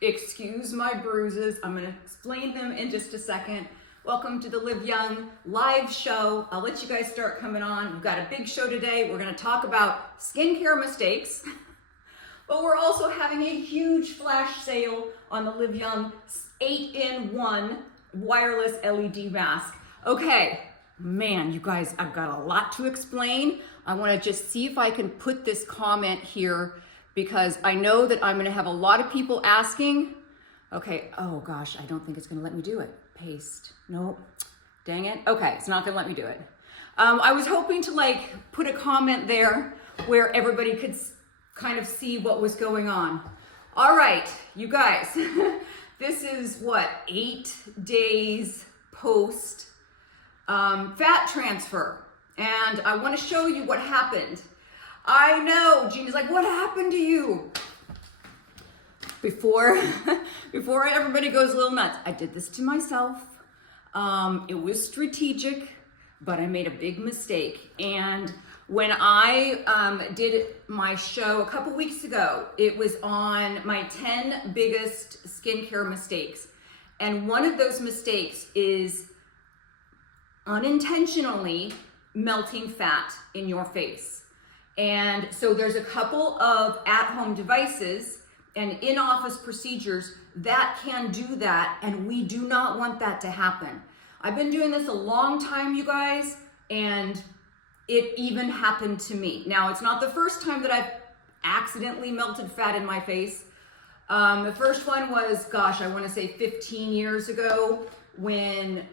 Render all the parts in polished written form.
Excuse my bruises. I'm going to explain them in just a second. Welcome to the Live Young live show. I'll let you guys start coming on. We've got a big show today. We're going to talk about skincare mistakes, but we're also having a huge flash sale on the Live Young 8-in-1 wireless LED mask. Okay, man, you guys, I've got a lot to explain. I want to just see if I can put this comment here because I know that I'm going to have a lot of people asking. Okay, oh gosh, I don't think it's going to let me do it. Paste. Nope. Dang it. Okay, it's not going to let me do it. I was hoping to put a comment there where everybody could kind of see what was going on. All right, you guys, this is what, 8 days post fat transfer. And I want to show you what happened. I know, Gina's like, what happened to you? Before everybody goes a little nuts, I did this to myself. It was strategic, but I made a big mistake. And when I did my show a couple weeks ago, it was on my 10 biggest skincare mistakes. And one of those mistakes is unintentionally melting fat in your face. And so there's a couple of at-home devices and in-office procedures that can do that, and we do not want that to happen. I've been doing this a long time, you guys, and it even happened to me. Now, it's not the first time that I've accidentally melted fat in my face. The first one was, gosh, I want to say 15 years ago when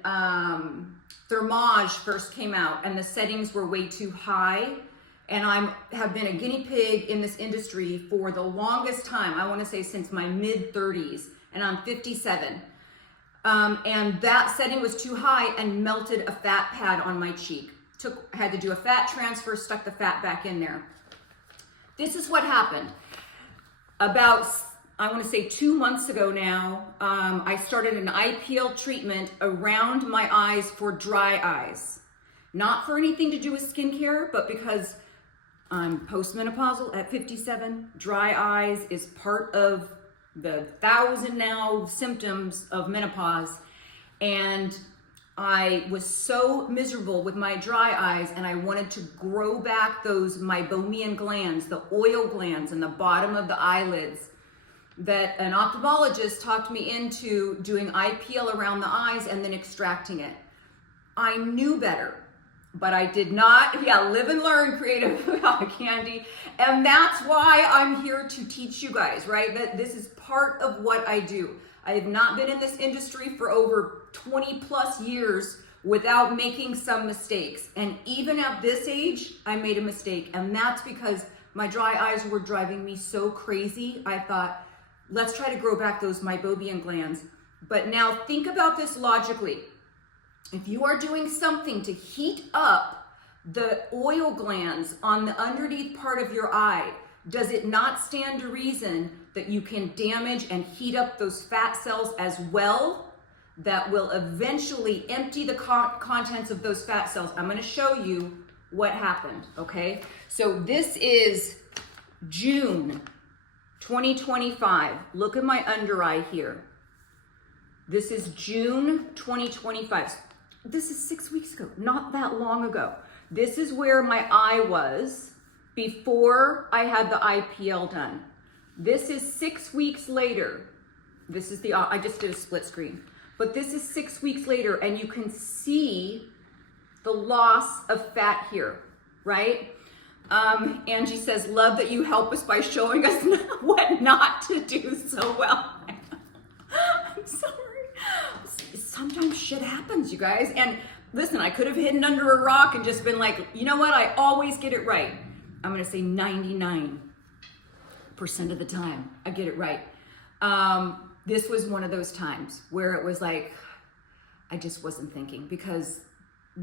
Thermage first came out and the settings were way too high. And I have been a guinea pig in this industry for the longest time. I want to say since my mid-30s, and I'm 57. And that setting was too high and melted a fat pad on my cheek. Had to do a fat transfer, stuck the fat back in there. This is what happened. About, I want to say 2 months ago now, I started an IPL treatment around my eyes for dry eyes. Not for anything to do with skincare, but because I'm postmenopausal at 57. Dry eyes is part of the 1,000 now symptoms of menopause. And I was so miserable with my dry eyes, and I wanted to grow back those meibomian glands, the oil glands in the bottom of the eyelids, that an ophthalmologist talked me into doing IPL around the eyes and then extracting it. I knew better. But I did not, live and learn, creative candy. And that's why I'm here to teach you guys, right? That this is part of what I do. I have not been in this industry for over 20 plus years without making some mistakes. And even at this age, I made a mistake. And that's because my dry eyes were driving me so crazy. I thought, let's try to grow back those meibomian glands. But now think about this logically. If you are doing something to heat up the oil glands on the underneath part of your eye, does it not stand to reason that you can damage and heat up those fat cells as well? That will eventually empty the contents of those fat cells. I'm going to show you what happened, okay? So this is June 2025. Look at my under eye here. This is June 2025. This is 6 weeks ago, not that long ago. This is where my eye was before I had the IPL done. This is 6 weeks later. This is I just did a split screen, but this is 6 weeks later, and you can see the loss of fat here, right? Angie says, love that you help us by showing us what not to do so well. I'm sorry. Sometimes shit happens, you guys. And listen, I could have hidden under a rock and just been like, you know what? I always get it right. I'm going to say 99% of the time, I get it right. This was one of those times where it was like, I just wasn't thinking, because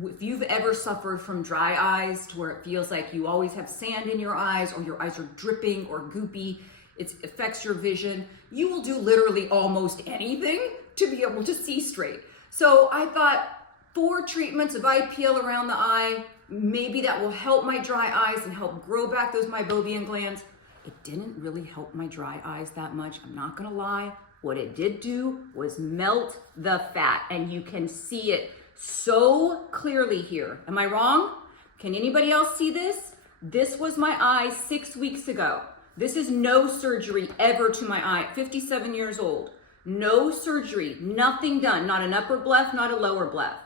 if you've ever suffered from dry eyes to where it feels like you always have sand in your eyes, or your eyes are dripping or goopy, it affects your vision, you will do literally almost anything to be able to see straight. So I thought 4 treatments of IPL around the eye, maybe that will help my dry eyes and help grow back those meibomian glands. It didn't really help my dry eyes that much. I'm not gonna lie. What it did do was melt the fat, and you can see it so clearly here. Am I wrong? Can anybody else see this? This was my eye 6 weeks ago. This is no surgery ever to my eye, 57 years old. No surgery, nothing done, not an upper bleph, not a lower bleph.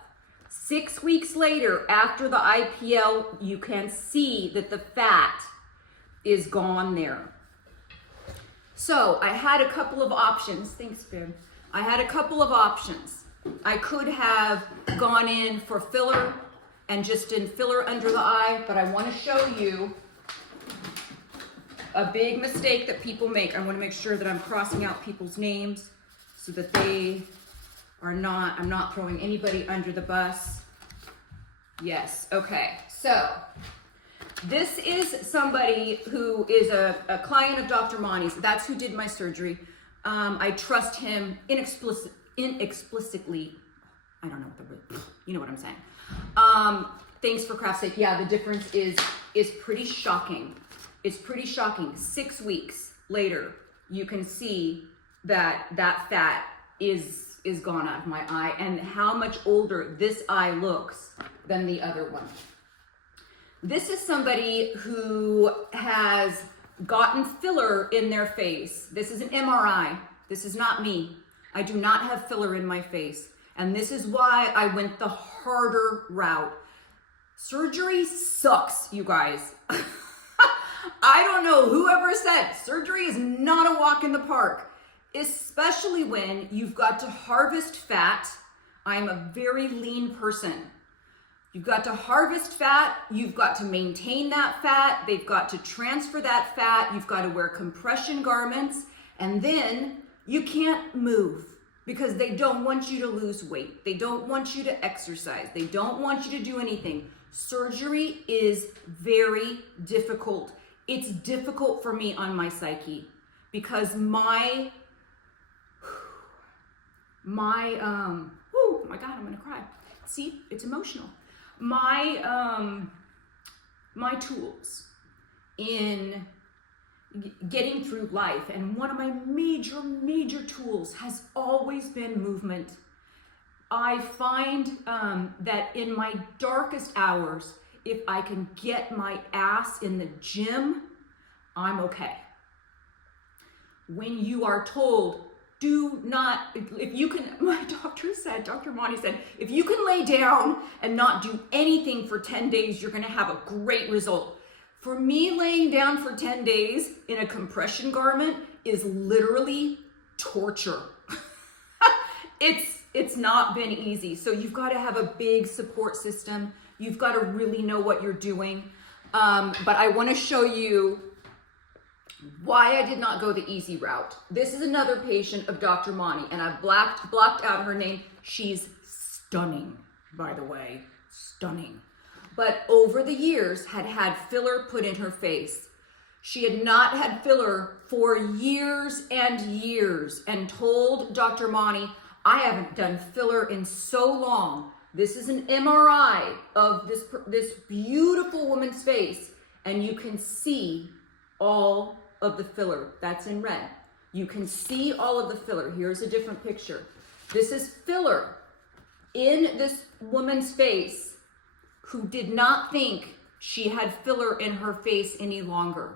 6 weeks later, after the IPL, you can see that the fat is gone there. So I had a couple of options. Thanks, Ben. I had a couple of options. I could have gone in for filler and just did filler under the eye, but I want to show you a big mistake that people make. I want to make sure that I'm crossing out people's names so that they are not, I'm not throwing anybody under the bus. Yes, okay. So this is somebody who is a client of Dr. Monty's. That's who did my surgery. I trust him inexplicitly. I don't know what the word, you know what I'm saying. Thanks for craft's sake. Yeah, the difference is pretty shocking. It's pretty shocking. 6 weeks later, you can see that that fat is gone out of my eye, and how much older this eye looks than the other one. This is somebody who has gotten filler in their face. This is an MRI. This is not me. I do not have filler in my face. And this is why I went the harder route. Surgery sucks, you guys. I don't know whoever said surgery is not a walk in the park, especially when you've got to harvest fat. I'm a very lean person. You've got to harvest fat, you've got to maintain that fat, they've got to transfer that fat, you've got to wear compression garments, and then you can't move because they don't want you to lose weight. They don't want you to exercise. They don't want you to do anything. Surgery is very difficult. It's difficult for me on my psyche because my oh my God, I'm gonna cry. See, it's emotional. My tools in getting through life, and one of my major tools has always been movement. I find that in my darkest hours, if I can get my ass in the gym, I'm okay. When you are told, do not, if you can, my doctor said, Dr. Monty said, if you can lay down and not do anything for 10 days, you're gonna have a great result. For me, laying down for 10 days in a compression garment is literally torture. It's not been easy. So you've got to have a big support system. You've got to really know what you're doing. But I want to show you why I did not go the easy route. This is another patient of Dr. Monty, and I blocked out her name. She's stunning, by the way, stunning. But over the years had filler put in her face. She had not had filler for years and years, and told Dr. Monty, I haven't done filler in so long. This is an MRI of this beautiful woman's face, and you can see all of the filler. That's in red. You can see all of the filler. Here's a different picture. This is filler in this woman's face who did not think she had filler in her face any longer.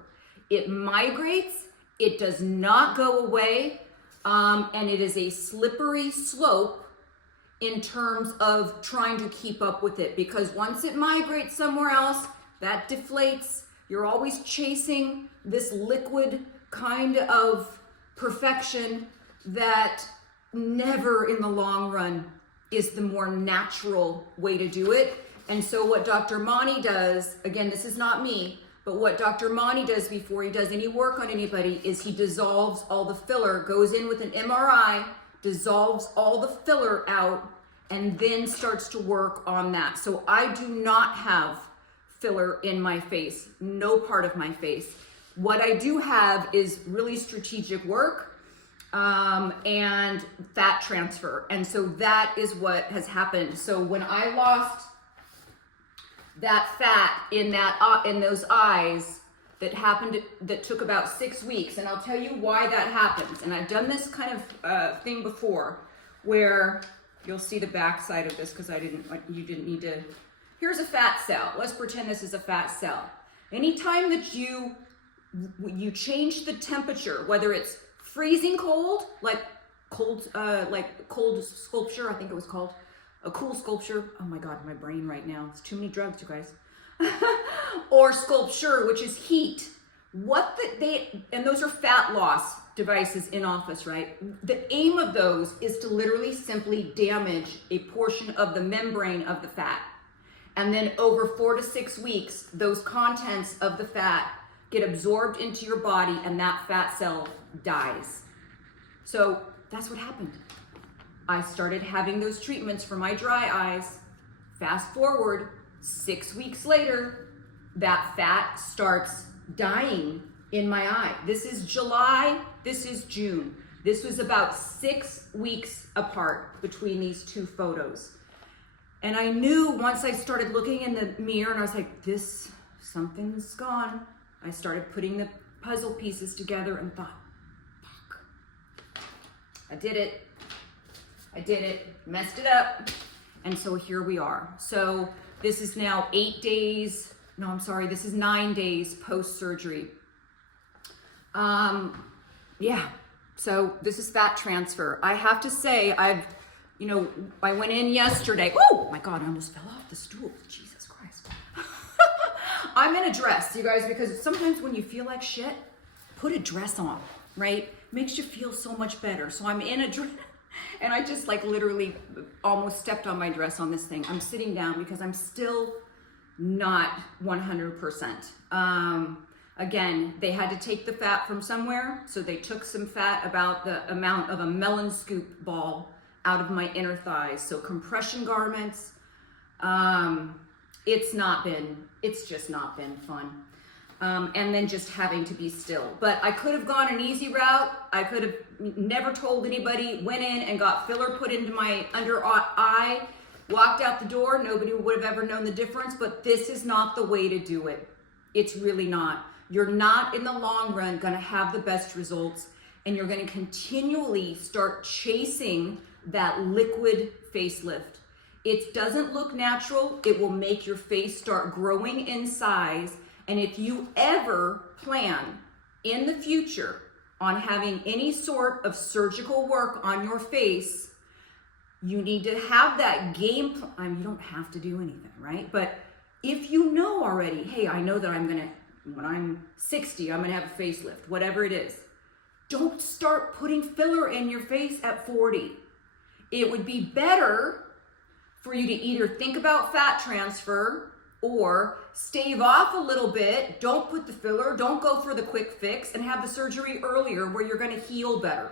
It migrates, it does not go away, and it is a slippery slope in terms of trying to keep up with it, because once it migrates somewhere else, that deflates. You're always chasing this liquid kind of perfection that never in the long run is the more natural way to do it. And so what Dr. Monty does, again, this is not me, but what Dr. Monty does before he does any work on anybody is he dissolves all the filler, goes in with an MRI, dissolves all the filler out, and then starts to work on that. So I do not have filler in my face, no part of my face. What I do have is really strategic work and fat transfer. And so that is what has happened. So when I lost that fat in those eyes, that happened that took about 6 weeks, and I'll tell you why that happens. And I've done this kind of thing before, where you'll see the back side of this, because you didn't need to. Here's a fat cell. Let's pretend this is a fat cell. Anytime that you change the temperature, whether it's freezing cold, like cold sculpture, I think it was called a cool sculpture. Oh my God, my brain right now. It's too many drugs, you guys. Or sculpture, which is heat. And those are fat loss devices in office, right? The aim of those is to literally simply damage a portion of the membrane of the fat. And then over 4 to 6 weeks, those contents of the fat get absorbed into your body and that fat cell dies. So that's what happened. I started having those treatments for my dry eyes. Fast forward 6 weeks later, that fat starts dying in my eye. This is July, this is June. This was about 6 weeks apart between these two photos. And I knew once I started looking in the mirror and I was like, something's gone. I started putting the puzzle pieces together and thought, fuck, I did it, messed it up. And so here we are. So this is now 8 days, no, I'm sorry, this is 9 days post-surgery. Yeah, so this is fat transfer. I have to say, I went in yesterday. Oh my God, I almost fell off the stool. Jesus Christ. I'm in a dress, you guys, because sometimes when you feel like shit, put a dress on, right? Makes you feel so much better. So I'm in a dress, and I just like literally almost stepped on my dress on this thing. I'm sitting down because I'm still not 100%. Again, they had to take the fat from somewhere, so they took some fat, about the amount of a melon scoop ball, out of my inner thighs. So compression garments, it's just not been fun. And then just having to be still. But I could have gone an easy route. I could have never told anybody, went in and got filler put into my under eye, walked out the door. Nobody would have ever known the difference, but this is not the way to do it. It's really not. You're not in the long run gonna have the best results, and you're gonna continually start chasing that liquid facelift. It doesn't look natural. It will make your face start growing in size. And if you ever plan in the future on having any sort of surgical work on your face, you need to have that game plan. I mean, you don't have to do anything, right? But if you know already, hey, I know that when I'm 60, I'm gonna have a facelift, whatever it is. Don't start putting filler in your face at 40. It would be better for you to either think about fat transfer or stave off a little bit. Don't put the filler, don't go for the quick fix, and have the surgery earlier where you're gonna heal better.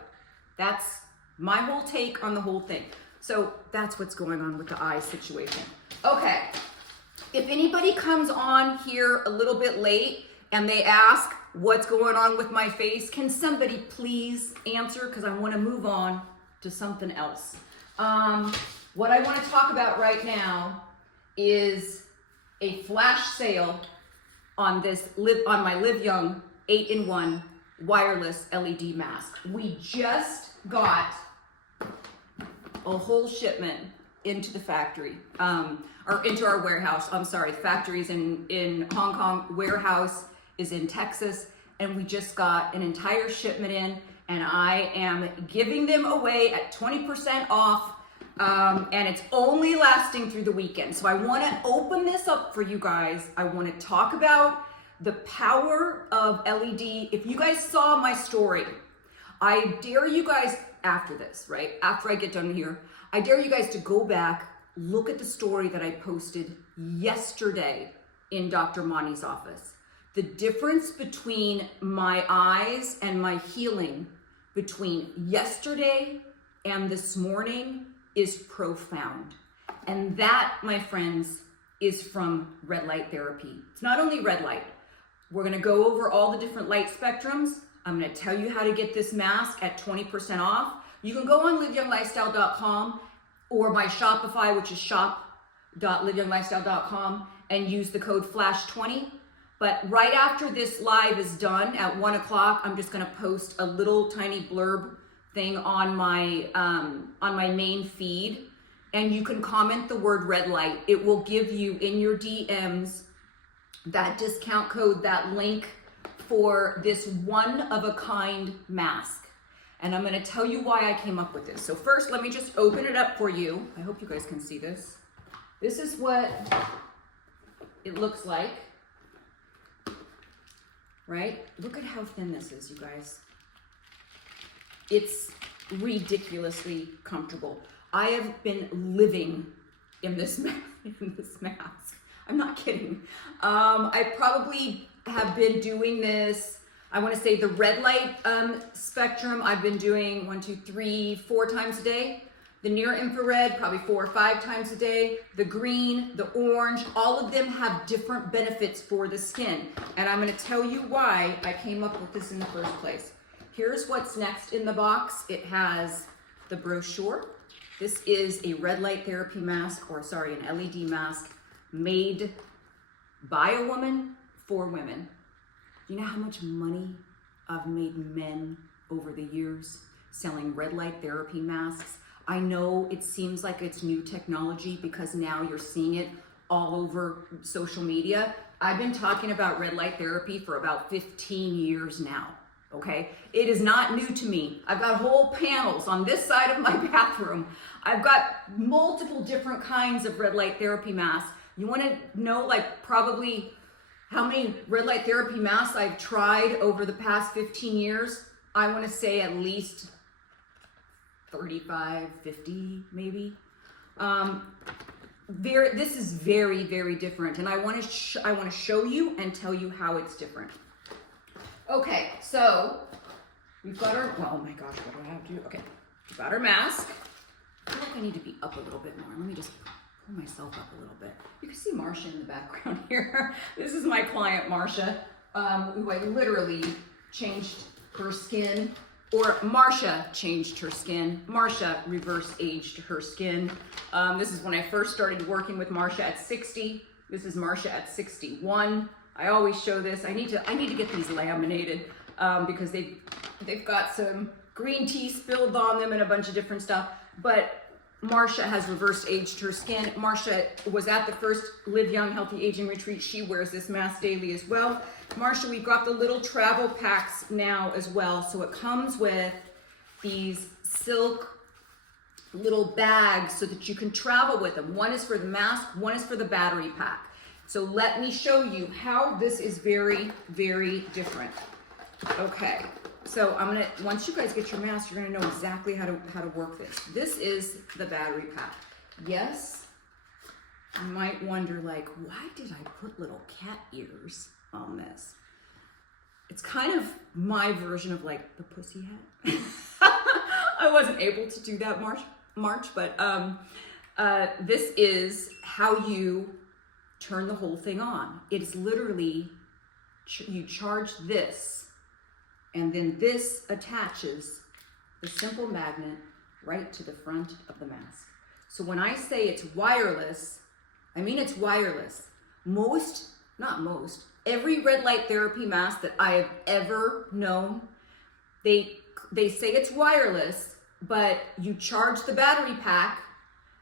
That's my whole take on the whole thing. So that's what's going on with the eye situation. Okay, if anybody comes on here a little bit late and they ask what's going on with my face, can somebody please answer? Because I wanna move on to something else. What I want to talk about right now is a flash sale on my Live Young 8-in-1 wireless LED mask. We just got a whole shipment into the factory, or into our warehouse. I'm sorry, the factory's in Hong Kong, warehouse is in Texas, and we just got an entire shipment in, and I am giving them away at 20% off. And it's only lasting through the weekend. So I want to open this up for you guys. I want to talk about the power of LED. If you guys saw my story, I dare you guys after this, right? After I get done here, I dare you guys to go back, look at the story that I posted yesterday in Dr. Mani's office. The difference between my eyes and my healing between yesterday and this morning is profound. And that, my friends, is from red light therapy. It's not only red light. We're gonna go over all the different light spectrums. I'm gonna tell you how to get this mask at 20% off. You can go on liveyounglifestyle.com or my Shopify, which is shop.liveyounglifestyle.com, and use the code FLASH20. But right after this live is done at 1 o'clock, I'm just gonna post a little tiny blurb thing on my main feed, and you can comment the word red light. It will give you in your DMs that discount code, that link for this one-of-a-kind mask. And I'm gonna tell you why I came up with this. So first, let me just open it up for you. I hope you guys can see this. This is what it looks like, right? Look at how thin this is, you guys. It's ridiculously comfortable. I have been living in this mask. I'm not kidding. I probably have been doing this, I want to say the red light spectrum, I've been doing 1, 2, 3, 4 times a day. The near infrared, probably 4 or 5 times a day. The green, the orange, all of them have different benefits for the skin. And I'm going to tell you why I came up with this in the first place. Here's what's next in the box. It has the brochure. This is a red light therapy mask, or sorry, an LED mask made by a woman for women. You know how much money I've made men over the years selling red light therapy masks? I know it seems like it's new technology because now you're seeing it all over social media. I've been talking about red light therapy for about 15 years now, okay? It is not new to me. I've got whole panels on this side of my bathroom. I've got multiple different kinds of red light therapy masks. You wanna know like probably how many red light therapy masks I've tried over the past 15 years? I wanna say at least 35, 50 maybe. This is very, very different, and I want to show you and tell you how it's different. Okay, so we've got our, oh my gosh, what do I have to do? Okay, we've got our mask. I feel like I need to be up a little bit more. Let me just pull myself up a little bit. You can see Marsha in the background here. This is my client, Marsha, who I literally changed her skin. Or Marsha changed her skin. Marsha reverse aged her skin. This is when I first started working with Marsha at 60. This is Marsha at 61. I always show this. I need to get these laminated because they've got some green tea spilled on them and a bunch of different stuff. But Marsha has reverse aged her skin. Marsha was at the first Live Young Healthy Aging Retreat. She wears this mask daily as well. Marsha, we've got the little travel packs now as well. So it comes with these silk little bags so that you can travel with them. One is for the mask, one is for the battery pack. So let me show you how this is very, very different. Okay, so I'm gonna, once you guys get your mask, you're gonna know exactly how to work this. This is the battery pack. Yes, you might wonder like, why did I put little cat ears on this? It's kind of my version of like the pussy hat. I wasn't able to do that March, but this is how you turn the whole thing on. It's literally, you charge this, and then this attaches the simple magnet right to the front of the mask. So when I say it's wireless, I mean it's wireless. Every red light therapy mask that I have ever known, they say it's wireless, but you charge the battery pack,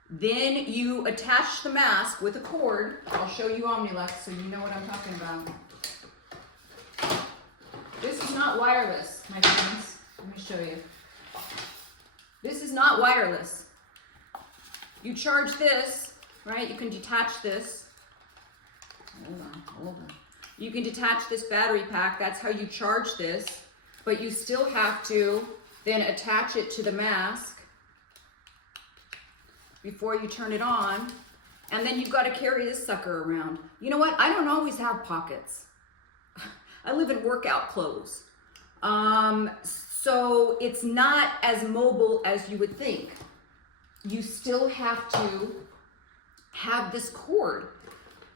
then you attach the mask with a cord. I'll show you Omnilex so you know what I'm talking about. This is not wireless, my friends. Let me show you. This is not wireless. You charge this, right? You can detach this. Hold on. You can detach this battery pack. That's how you charge this. But you still have to then attach it to the mask before you turn it on. And then you've got to carry this sucker around. You know what? I don't always have pockets. I live in workout clothes. So it's not as mobile as you would think. You still have to have this cord.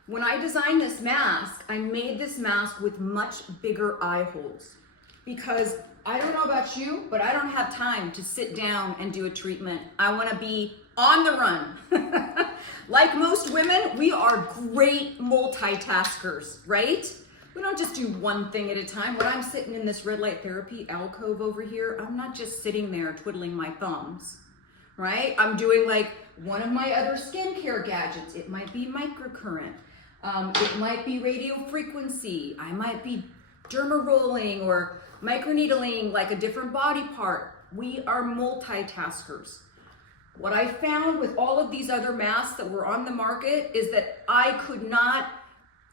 When I designed this mask, I made this mask with much bigger eye holes because I don't know about you, but I don't have time to sit down and do a treatment. I want to be on the run. Like most women, we are great multitaskers, right? We don't just do one thing at a time. When I'm sitting in this red light therapy alcove over here, I'm not just sitting there twiddling my thumbs, right? I'm doing like one of my other skincare gadgets. It might be microcurrent. It might be radio frequency. I might be derma rolling or microneedling like a different body part. We are multitaskers. What I found with all of these other masks that were on the market is that I could not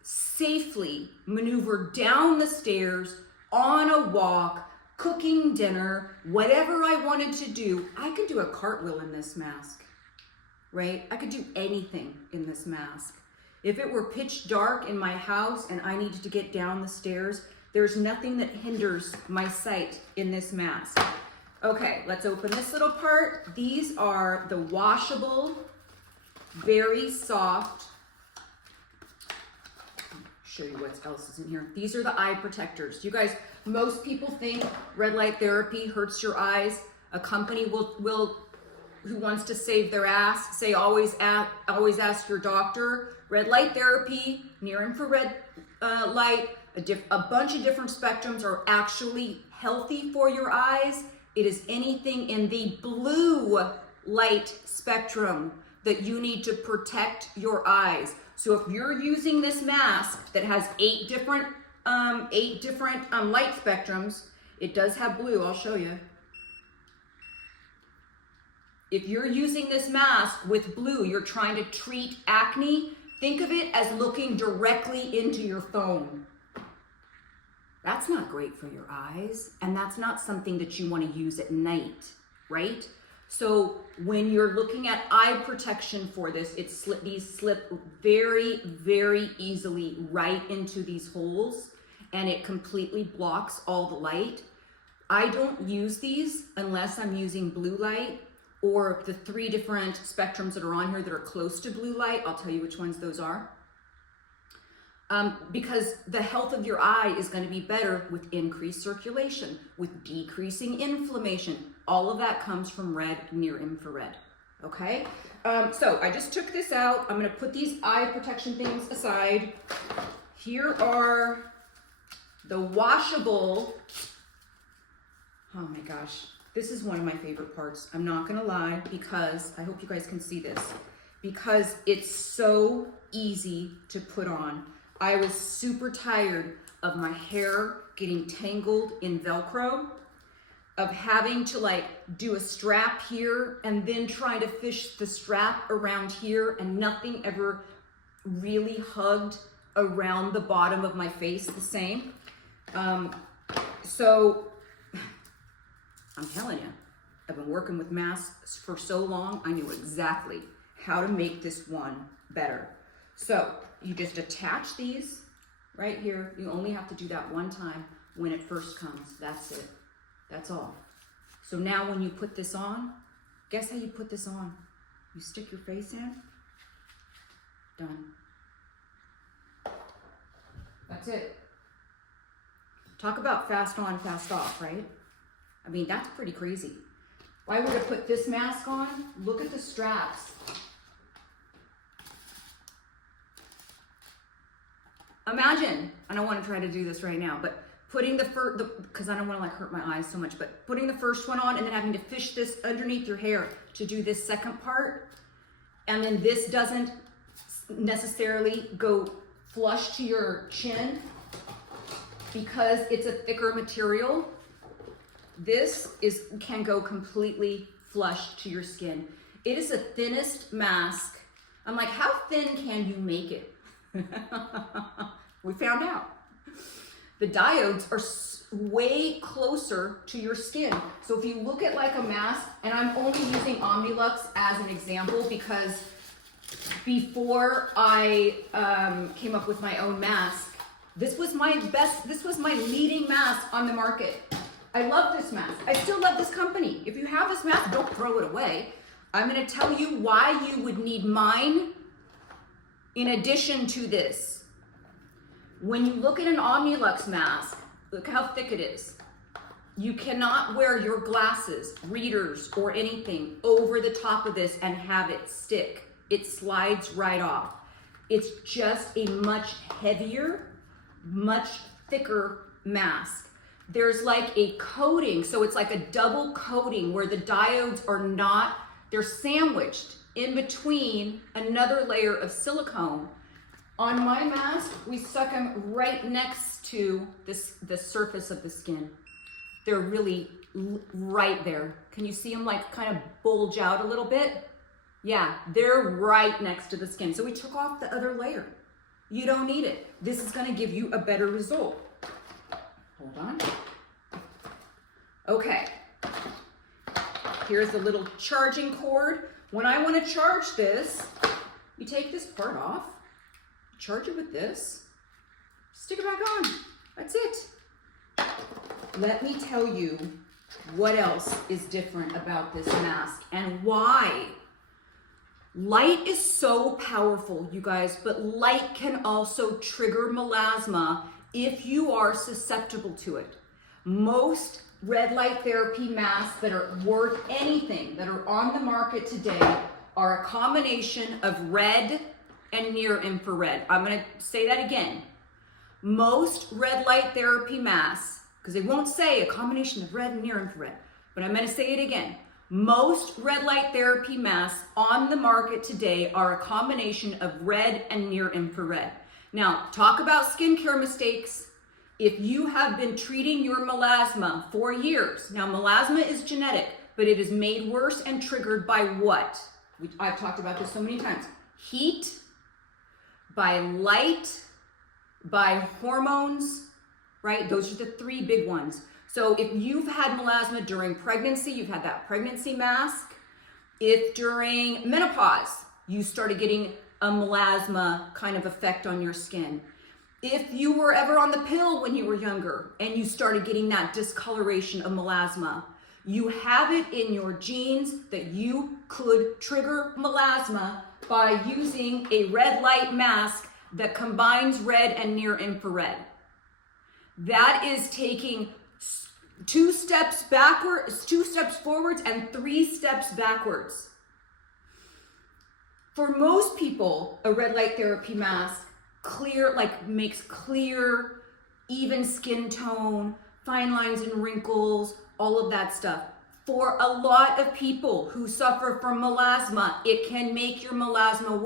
safely maneuver down the stairs, on a walk, cooking dinner, whatever I wanted to do. I could do a cartwheel in this mask, right? I could do anything in this mask. If it were pitch dark in my house and I needed to get down the stairs, there's nothing that hinders my sight in this mask. Okay, let's open this little part. These are the washable, very soft, show you what else is in here. These are the eye protectors. You guys, most people think red light therapy hurts your eyes. A company will who wants to save their ass say always ask your doctor. Red light therapy, near infrared light, a bunch of different spectrums are actually healthy for your eyes. It is anything in the blue light spectrum that you need to protect your eyes. So if you're using this mask that has 8 different light spectrums, it does have blue, I'll show you. If you're using this mask with blue, you're trying to treat acne, think of it as looking directly into your phone. That's not great for your eyes, and that's not something that you want to use at night, right? So when you're looking at eye protection for this, these slip very, very easily right into these holes, and it completely blocks all the light. I don't use these unless I'm using blue light or the 3 different spectrums that are on here that are close to blue light. I'll tell you which ones those are. Because the health of your eye is going to be better with increased circulation, with decreasing inflammation. All of that comes from red near infrared, okay? So I just took this out. I'm going to put these eye protection things aside. Here are the washable, oh my gosh, this is one of my favorite parts. I'm not going to lie, because I hope you guys can see this, because it's so easy to put on. I was super tired of my hair getting tangled in Velcro, of having to like do a strap here and then try to fish the strap around here, and nothing ever really hugged around the bottom of my face the same. So I'm telling you, I've been working with masks for so long, I knew exactly how to make this one better. So you just attach these right here. You only have to do that one time when it first comes. That's it. That's all. So now when you put this on, guess how you put this on? You stick your face in. Done. That's it. Talk about fast on, fast off, right? I mean, that's pretty crazy. If I were to put this mask on, look at the straps. Imagine, I don't want to try to do this right now, but putting because I don't want to like hurt my eyes so much, but putting the first one on and then having to fish this underneath your hair to do this second part, and then this doesn't necessarily go flush to your chin because it's a thicker material. This can go completely flush to your skin. It is the thinnest mask. I'm like, how thin can you make it? We found out. The diodes are way closer to your skin. So if you look at like a mask, and I'm only using Omnilux as an example because before I came up with my own mask, this was my leading mask on the market. I love this mask. I still love this company. If you have this mask, don't throw it away. I'm going to tell you why you would need mine in addition to this. When you look at an Omnilux mask, look how thick it is. You cannot wear your glasses, readers, or anything over the top of this and have it stick. It slides right off. It's just a much heavier, much thicker mask. There's like a coating, so it's like a double coating where the diodes are not, they're sandwiched in between another layer of silicone. On my mask, we stuck them right next to the surface of the skin. They're really right there. Can you see them like kind of bulge out a little bit? Yeah, they're right next to the skin. So we took off the other layer. You don't need it. This is gonna give you a better result. Hold on. Okay. Here's the little charging cord. When I want to charge this, you take this part off, charge it with this, stick it back on. That's it. Let me tell you what else is different about this mask and why. Light is so powerful, you guys, but light can also trigger melasma if you are susceptible to it. Most red light therapy masks that are worth anything that are on the market today are a combination of red and near infrared. I'm going to say that again. Most red light therapy masks, because they won't say a combination of red and near infrared, but I'm going to say it again. Most red light therapy masks on the market today are a combination of red and near infrared. Now, talk about skincare mistakes. If you have been treating your melasma for years, now melasma is genetic, but it is made worse and triggered by what? I've talked about this so many times. Heat, by light, by hormones, right? Those are the three big ones. So if you've had melasma during pregnancy, you've had that pregnancy mask. If during menopause, you started getting a melasma kind of effect on your skin. If you were ever on the pill when you were younger and you started getting that discoloration of melasma, you have it in your genes that you could trigger melasma by using a red light mask that combines red and near infrared. That is taking 2 steps backwards, 2 steps forwards, and 3 steps backwards. For most people, a red light therapy mask makes clear, even skin tone, fine lines and wrinkles, all of that stuff. For a lot of people who suffer from melasma, it can make your melasma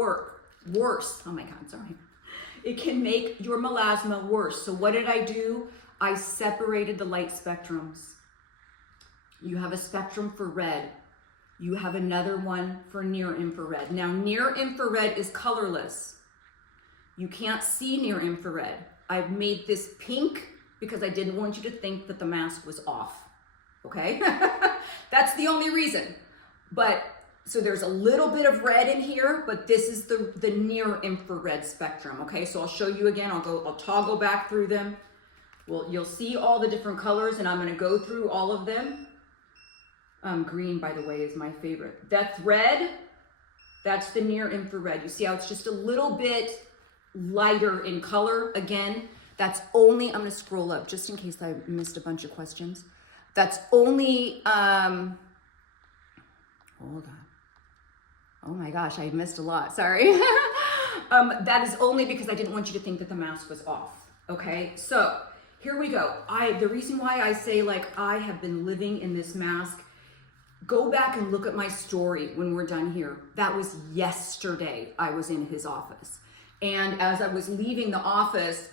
worse. Oh my God, sorry. It can make your melasma worse. So what did I do? I separated the light spectrums. You have a spectrum for red. You have another one for near infrared. Now, near infrared is colorless. You can't see near infrared. I've made this pink because I didn't want you to think that the mask was off, okay? That's the only reason. But, so there's a little bit of red in here, but this is the near infrared spectrum, okay? So I'll show you again, I'll toggle back through them. Well, you'll see all the different colors and I'm gonna go through all of them. Green, by the way, is my favorite. That's red, that's the near infrared. You see how it's just a little bit lighter in color. Again, that's only, I'm gonna scroll up just in case I missed a bunch of questions. That's only, hold on. Oh my gosh, I missed a lot, sorry. That is only because I didn't want you to think that the mask was off, okay? So here we go. The reason why I say like I have been living in this mask, go back and look at my story when we're done here. That was yesterday I was in his office. And as I was leaving the office,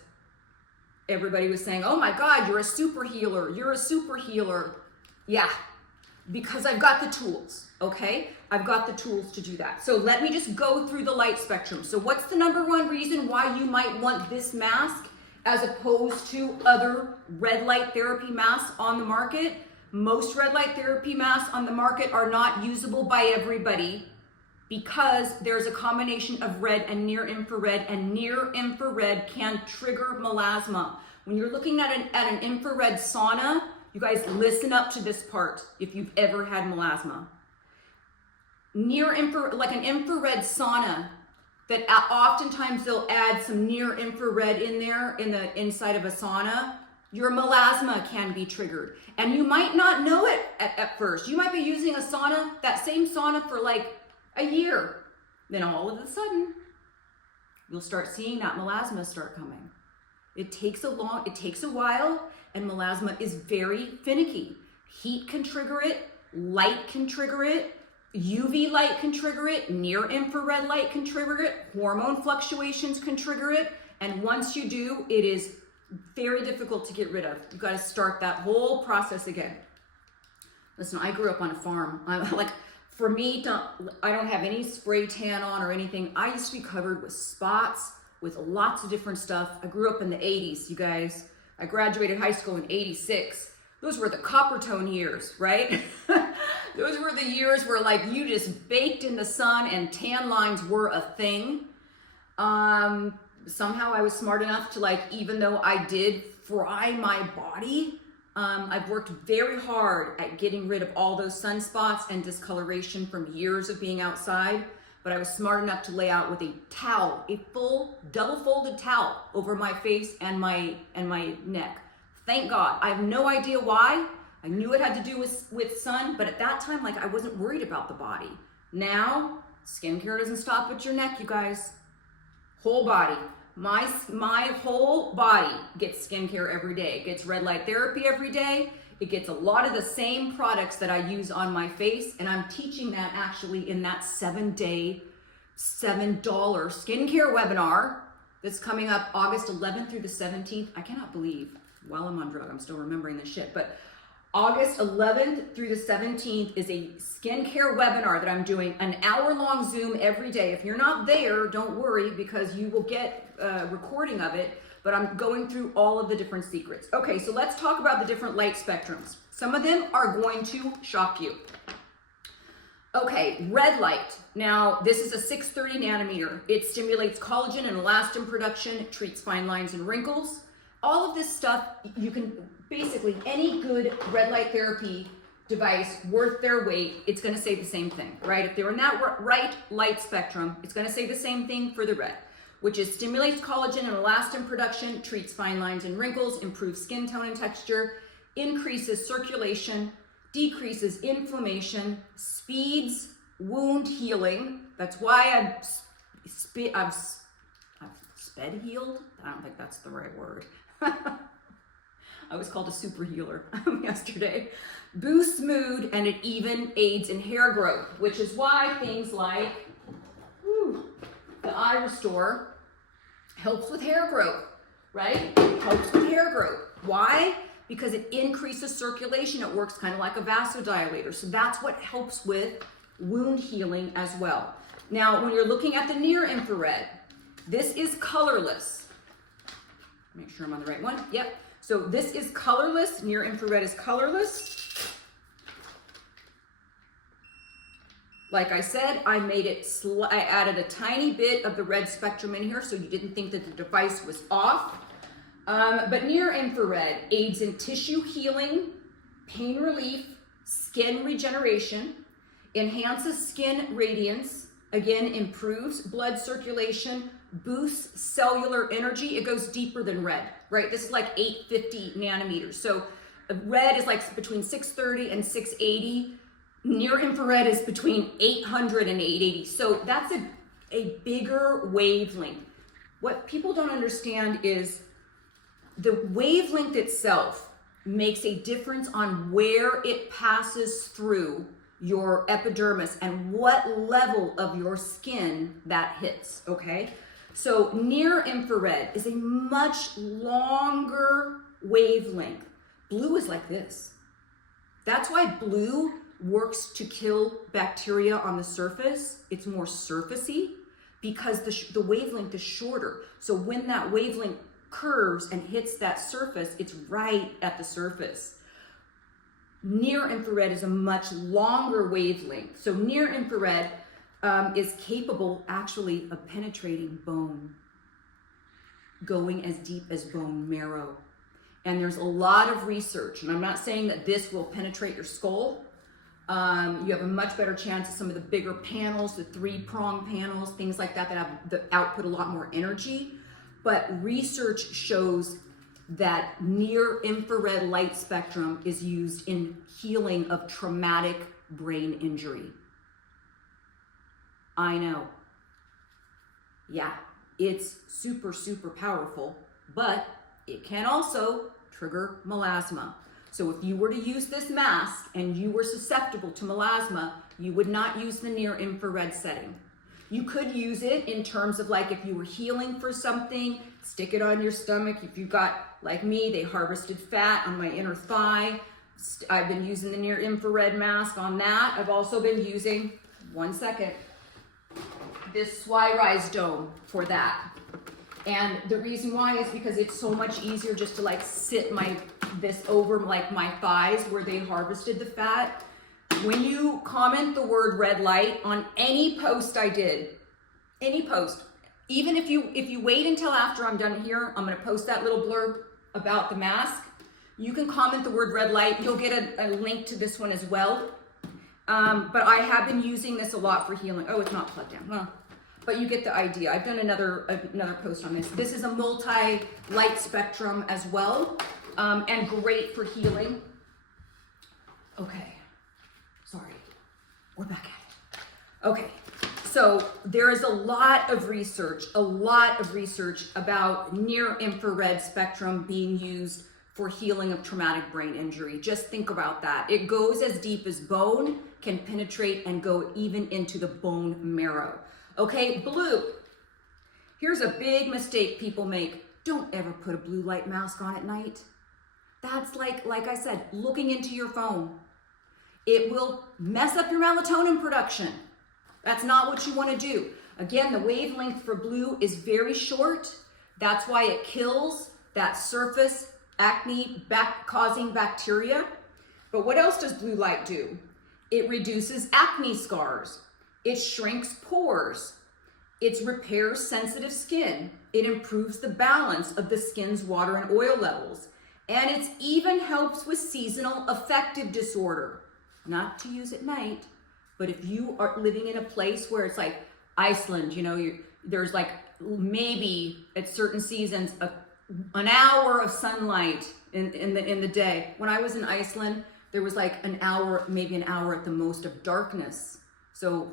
everybody was saying, oh my God, you're a super healer. You're a super healer. Yeah, because I've got the tools, okay? I've got the tools to do that. So let me just go through the light spectrum. So what's the #1 reason why you might want this mask as opposed to other red light therapy masks on the market? Most red light therapy masks on the market are not usable by everybody because there's a combination of red and near infrared can trigger melasma. When you're looking at an infrared sauna, you guys listen up to this part if you've ever had melasma. Like an infrared sauna, that oftentimes they'll add some near infrared in there in the inside of a sauna, your melasma can be triggered. And you might not know it at first. You might be using a sauna, that same sauna for like a year. Then all of a sudden, you'll start seeing that melasma start coming. It takes a while, and melasma is very finicky. Heat can trigger it, light can trigger it, UV light can trigger it, near infrared light can trigger it, hormone fluctuations can trigger it, and once you do, it is very difficult to get rid of. You've got to start that whole process again. Listen, I grew up on a farm. For me, I don't have any spray tan on or anything. I used to be covered with spots, with lots of different stuff. I grew up in the 80s, you guys. I graduated high school in 86. Those were the copper tone years, right? Those were the years where like you just baked in the sun and tan lines were a thing. Somehow I was smart enough to like, even though I did fry my body, I've worked very hard at getting rid of all those sunspots and discoloration from years of being outside. But I was smart enough to lay out with a towel, a full double-folded towel over my face and my neck. Thank God. I have no idea why. I knew it had to do with sun, but at that time, like I wasn't worried about the body. Now, skincare doesn't stop at your neck, you guys. Whole body. My whole body gets skincare every day. It gets red light therapy every day. It gets a lot of the same products that I use on my face, and I'm teaching that actually in that 7-day, $7 skincare webinar that's coming up August 11th through the 17th. I cannot believe, while I'm on drug, I'm still remembering this shit, but August 11th through the 17th is a skincare webinar that I'm doing, an hour-long Zoom every day. If you're not there, don't worry, because you will get a recording of it, but I'm going through all of the different secrets. Okay, so let's talk about the different light spectrums. Some of them are going to shock you. Okay, red light. Now, this is a 630 nanometer. It stimulates collagen and elastin production, treats fine lines and wrinkles. All of this stuff, you can basically, any good red light therapy device worth their weight, it's gonna say the same thing, right? If they're in that right light spectrum, it's gonna say the same thing for the red, which is stimulates collagen and elastin production, treats fine lines and wrinkles, improves skin tone and texture, increases circulation, decreases inflammation, speeds wound healing. That's why I've sped healed. I don't think that's the right word. I was called a super healer yesterday. Boosts mood, and it even aids in hair growth, which is why things like the eye restore helps with hair growth, right? It helps with hair growth. Why? Because it increases circulation. It works kind of like a vasodilator. So that's what helps with wound healing as well. Now, when you're looking at the near infrared, this is colorless. Make sure I'm on the right one. Yep. So this is colorless. Near infrared is colorless. Like I said, I added a tiny bit of the red spectrum in here so you didn't think that the device was off. But near infrared aids in tissue healing, pain relief, skin regeneration, enhances skin radiance, again, improves blood circulation, boosts cellular energy. It goes deeper than red, right? This is like 850 nanometers. So red is like between 630 and 680. Near infrared is between 800 and 880. So that's a bigger wavelength. What people don't understand is the wavelength itself makes a difference on where it passes through your epidermis and what level of your skin that hits, okay? So near infrared is a much longer wavelength. Blue is like this. That's why blue works to kill bacteria on the surface. It's more surfacey because the wavelength is shorter. So when that wavelength curves and hits that surface, it's right at the surface. Near infrared is a much longer wavelength. So near infrared is capable actually of penetrating bone, going as deep as bone marrow. And there's a lot of research, and I'm not saying that this will penetrate your skull. You have a much better chance of some of the bigger panels, the 3-prong panels, things like that have the output a lot more energy. But research shows that near infrared light spectrum is used in healing of traumatic brain injury. I know. Yeah, it's super, super powerful, but it can also trigger melasma. So if you were to use this mask and you were susceptible to melasma, you would not use the near infrared setting. You could use it in terms of like if you were healing for something, stick it on your stomach. If you got, like me, they harvested fat on my inner thigh. I've been using the near infrared mask on that. I've also been using, one second, this Swyrise dome for that. And the reason why is because it's so much easier just to like sit this over like my thighs where they harvested the fat. When you comment the word red light on any post I did, any post, even if you wait until after I'm done here, I'm gonna post that little blurb about the mask. You can comment the word red light. You'll get a link to this one as well. But I have been using this a lot for healing. Oh, it's not plugged in. Well, but you get the idea. I've done another post on this. This is a multi-light spectrum as well, and great for healing. Okay. Sorry, we're back at it. Okay, so there is a lot of research about near infrared spectrum being used for healing of traumatic brain injury. Just think about that. It goes as deep as bone, can penetrate and go even into the bone marrow. Okay, blue. Here's a big mistake people make. Don't ever put a blue light mask on at night. That's like I said, looking into your phone. It will mess up your melatonin production. That's not what you want to do. Again, the wavelength for blue is very short. That's why it kills that surface acne causing bacteria. But what else does blue light do? It reduces acne scars. It shrinks pores. It repairs sensitive skin. It improves the balance of the skin's water and oil levels. And it even helps with seasonal affective disorder. Not to use at night, but if you are living in a place where it's like Iceland, you know, there's like maybe at certain seasons an hour of sunlight in the day. When I was in Iceland, there was like an hour, maybe an hour at the most of darkness. So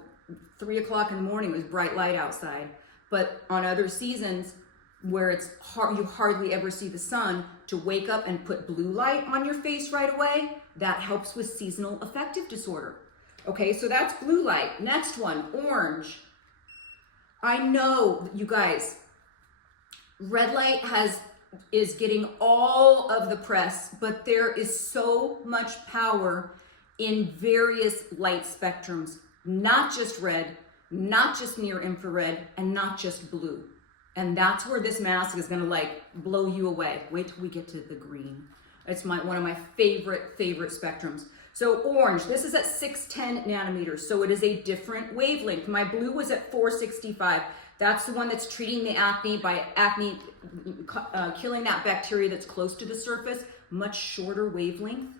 3 o'clock in the morning was bright light outside. But on other seasons where it's you hardly ever see the sun, to wake up and put blue light on your face right away, that helps with seasonal affective disorder. Okay, so that's blue light. Next one, orange. I know, you guys, red light is getting all of the press, but there is so much power in various light spectrums, not just red, not just near infrared, and not just blue. And that's where this mask is gonna like blow you away. Wait till we get to the green. It's one of my favorite spectrums. So orange, this is at 610 nanometers, so it is a different wavelength. My blue was at 465. That's the one that's treating the acne by killing that bacteria that's close to the surface, much shorter wavelength.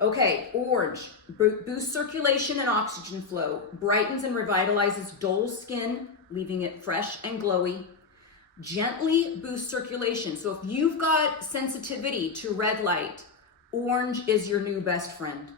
Okay, orange, boosts circulation and oxygen flow, brightens and revitalizes dull skin, leaving it fresh and glowy. Gently boosts circulation. So if you've got sensitivity to red light, orange is your new best friend,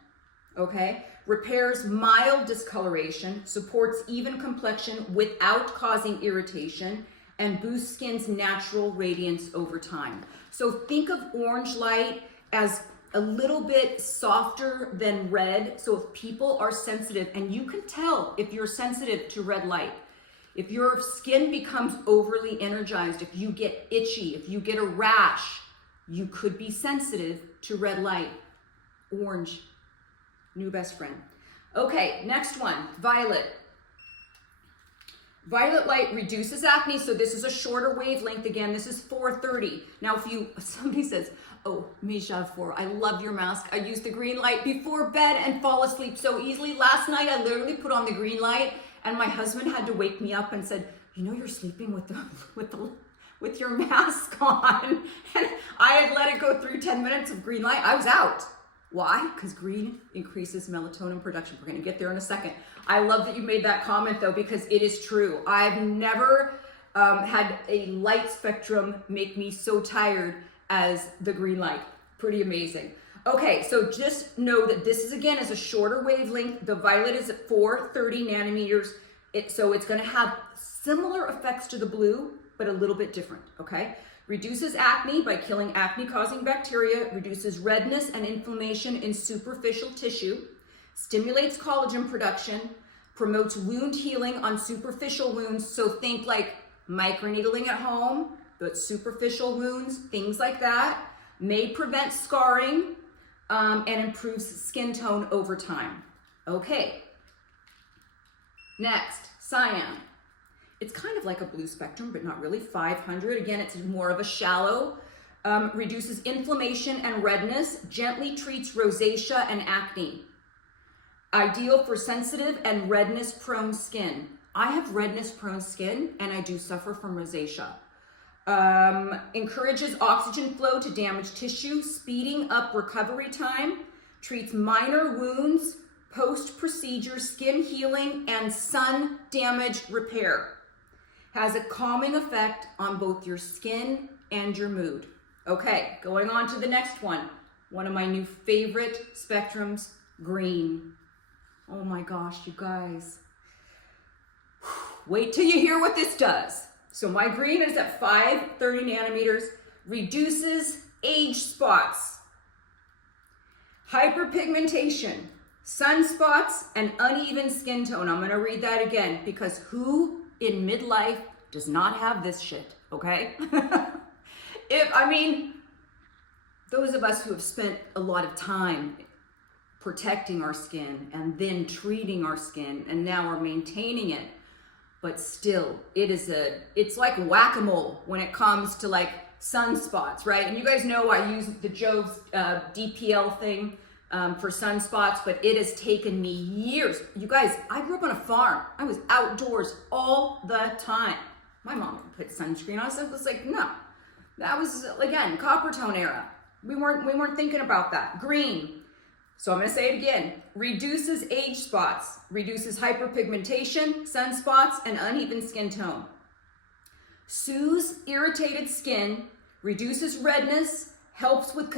okay? Repairs mild discoloration, supports even complexion without causing irritation, and boosts skin's natural radiance over time. So think of orange light as a little bit softer than red. So if people are sensitive, and you can tell if you're sensitive to red light, if your skin becomes overly energized, if you get itchy, if you get a rash, you could be sensitive to red light. Orange, new best friend. Okay, next one, violet. Violet light reduces acne, so this is a shorter wavelength. Again, this is 430. Now, if somebody says, oh, Misha, I love your mask. I use the green light before bed and fall asleep so easily. Last night, I literally put on the green light, and my husband had to wake me up and said, you know, you're sleeping with your mask on. And I had let it go through 10 minutes of green light. I was out. Why? Because green increases melatonin production. We're going to get there in a second. I love that you made that comment, though, because it is true. I've never had a light spectrum make me so tired as the green light. Pretty amazing. Okay, so just know that this is, again, is a shorter wavelength. The violet is at 430 nanometers. So it's going to have similar effects to the blue, but a little bit different, okay? Reduces acne by killing acne-causing bacteria, reduces redness and inflammation in superficial tissue, stimulates collagen production, promotes wound healing on superficial wounds. So think like microneedling at home, but superficial wounds, things like that. May prevent scarring and improves skin tone over time. Okay. Next, cyan. It's kind of like a blue spectrum, but not really. 500. Again, it's more of a shallow. Reduces inflammation and redness. Gently treats rosacea and acne. Ideal for sensitive and redness-prone skin. I have redness-prone skin, and I do suffer from rosacea. Encourages oxygen flow to damaged tissue, speeding up recovery time. Treats minor wounds, post-procedure skin healing, and sun damage repair. Has a calming effect on both your skin and your mood. Okay, going on to the next one. One of my new favorite spectrums, green. Oh my gosh, you guys. Wait till you hear what this does. So my green is at 530 nanometers, reduces age spots, hyperpigmentation, sunspots, and uneven skin tone. I'm gonna read that again because who in midlife does not have this shit, okay? Those of us who have spent a lot of time protecting our skin and then treating our skin and now are maintaining it, but still, it's like whack-a-mole when it comes to like sunspots, right? And you guys know I use the Jove's DPL thing for sunspots, but it has taken me years. You guys, I grew up on a farm. I was outdoors all the time. My mom would put sunscreen on, so it was like, no. That was, again, copper tone era. We weren't thinking about that. Green. So I'm gonna say it again. Reduces age spots, reduces hyperpigmentation, sunspots, and uneven skin tone. Soothes irritated skin, reduces redness, helps with